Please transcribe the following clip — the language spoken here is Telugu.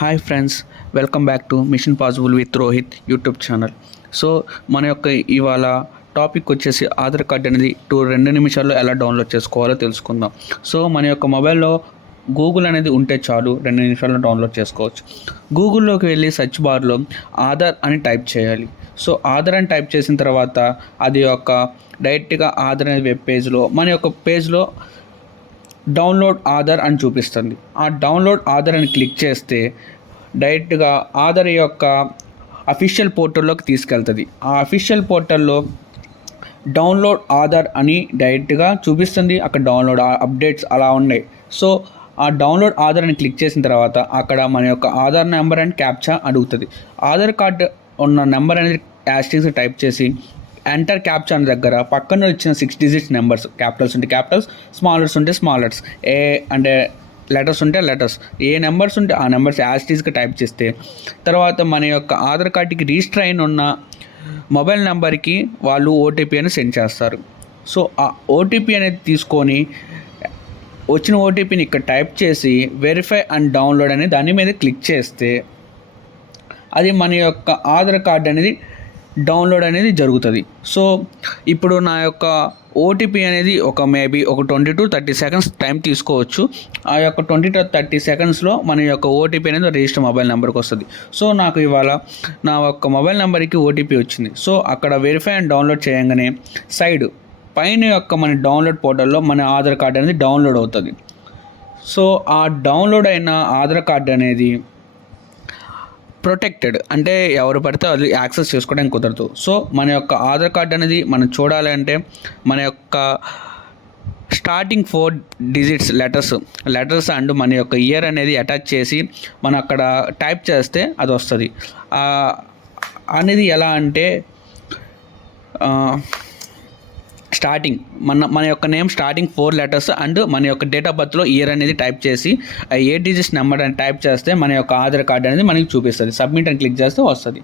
Hi friends, welcome back to machine possible with Rohit YouTube channel. So మన యొక్క ఇవాళ టాపిక్ వచ్చేసి ఆధార్ కార్డ్ అనేది 2 నిమిషాల్లో ఎలా డౌన్లోడ్ చేసుకోవాలో తెలుసుకుందాం. సో మన యొక్క మొబైల్లో గూగుల్ అనేది ఉంటే చాలు, 2 నిమిషాల్లో డౌన్లోడ్ చేసుకోవచ్చు. గూగుల్లోకి వెళ్ళి సెర్చ్ బార్లో ఆధార్ అని టైప్ చేయాలి. సో ఆధార్ అని టైప్ చేసిన తర్వాత అది ఒక డైరెక్ట్గా ఆధార్ అనే వెబ్ పేజ్లో మన యొక్క పేజ్లో డౌన్లోడ్ ఆధార్ అని చూపిస్తుంది. ఆ డౌన్లోడ్ ఆధార్ అని క్లిక్ చేస్తే డైరెక్ట్గా ఆధార్ యొక్క అఫీషియల్ పోర్టల్లోకి తీసుకెళ్తుంది. ఆ అఫీషియల్ పోర్టల్లో డౌన్లోడ్ ఆధార్ అని డైరెక్ట్గా చూపిస్తుంది. అక్కడ డౌన్లోడ్ అప్డేట్స్ అలా ఉన్నాయి. సో ఆ డౌన్లోడ్ ఆధార్ అని క్లిక్ చేసిన తర్వాత అక్కడ మన యొక్క ఆధార్ నెంబర్ అండ్ క్యాప్చా అడుగుతుంది. ఆధార్ కార్డు ఉన్న నెంబర్ అనేది యాస్టీస్ టైప్ చేసి ఎంటర్ క్యాప్చా అనే దగ్గర పక్కన వచ్చిన 6 డిజిట్స్ నెంబర్స్, క్యాపిటల్స్ ఉంటే క్యాపిటల్స్, స్మాల్ లెటర్స్ ఉంటే స్మాల్ లెటర్స్, ఏ అంటే లెటర్స్ ఉంటే లెటర్స్, ఏ నెంబర్స్ ఉంటే ఆ నెంబర్స్ యాస్టీస్గా టైప్ చేస్తే తర్వాత మన యొక్క ఆధార్ కార్డుకి రిజిస్టర్ అయిన ఉన్న మొబైల్ నెంబర్కి వాళ్ళు ఓటీపీ అని సెండ్ చేస్తారు. సో ఆ ఓటీపీ అనేది తీసుకొని వచ్చిన ఓటీపీని ఇక్కడ టైప్ చేసి వెరిఫై అండ్ డౌన్లోడ్ అనే దాని మీద క్లిక్ చేస్తే అది మన యొక్క ఆధార్ కార్డ్ అనేది డౌన్లోడ్ అనేది జరుగుతుంది. సో ఇప్పుడు నా యొక్క ఓటీపీ అనేది మేబీ ఒక 20 to 30 సెకండ్స్ టైం తీసుకోవచ్చు. ఆ యొక్క 20 to 30 సెకండ్స్లో మన యొక్క ఓటీపీ అనేది రిజిస్టర్ మొబైల్ నెంబర్కి వస్తుంది. సో నాకు ఇవాళ నా యొక్క మొబైల్ నెంబర్కి ఓటీపీ వచ్చింది. సో అక్కడ వెరిఫై అండ్ డౌన్లోడ్ చేయగానే సైడ్ పైన యొక్క మన డౌన్లోడ్ పోర్టల్లో మన ఆధార్ కార్డ్ అనేది డౌన్లోడ్ అవుతుంది. సో ఆ డౌన్లోడ్ అయిన ఆధార్ కార్డ్ అనేది ప్రొటెక్టెడ్, అంటే ఎవరు పడితే అది యాక్సెస్ చేసుకోవడానికి కుదరదు. సో మన యొక్క ఆధార్ కార్డ్ అనేది మనం చూడాలి అంటే మన యొక్క స్టార్టింగ్ 4 డిజిట్స్ లెటర్స్ అండ్ మన యొక్క ఇయర్ అనేది అటాచ్ చేసి మనం అక్కడ టైప్ చేస్తే అది వస్తుంది. అనేది ఎలా అంటే స్టార్టింగ్ మన యొక్క నేమ్ స్టార్టింగ్ 4 లెటర్స్ అండ్ మన యొక్క డేట్ ఆఫ్ బర్త్లో ఇయర్ అనేది టైప్ చేసి 8 డిజిట్స్ నెంబర్ అని టైప్ చేస్తే మన యొక్క ఆధార్ కార్డ్ అనేది మనకి చూపిస్తుంది. సబ్మిట్ అని క్లిక్ చేస్తే వస్తుంది.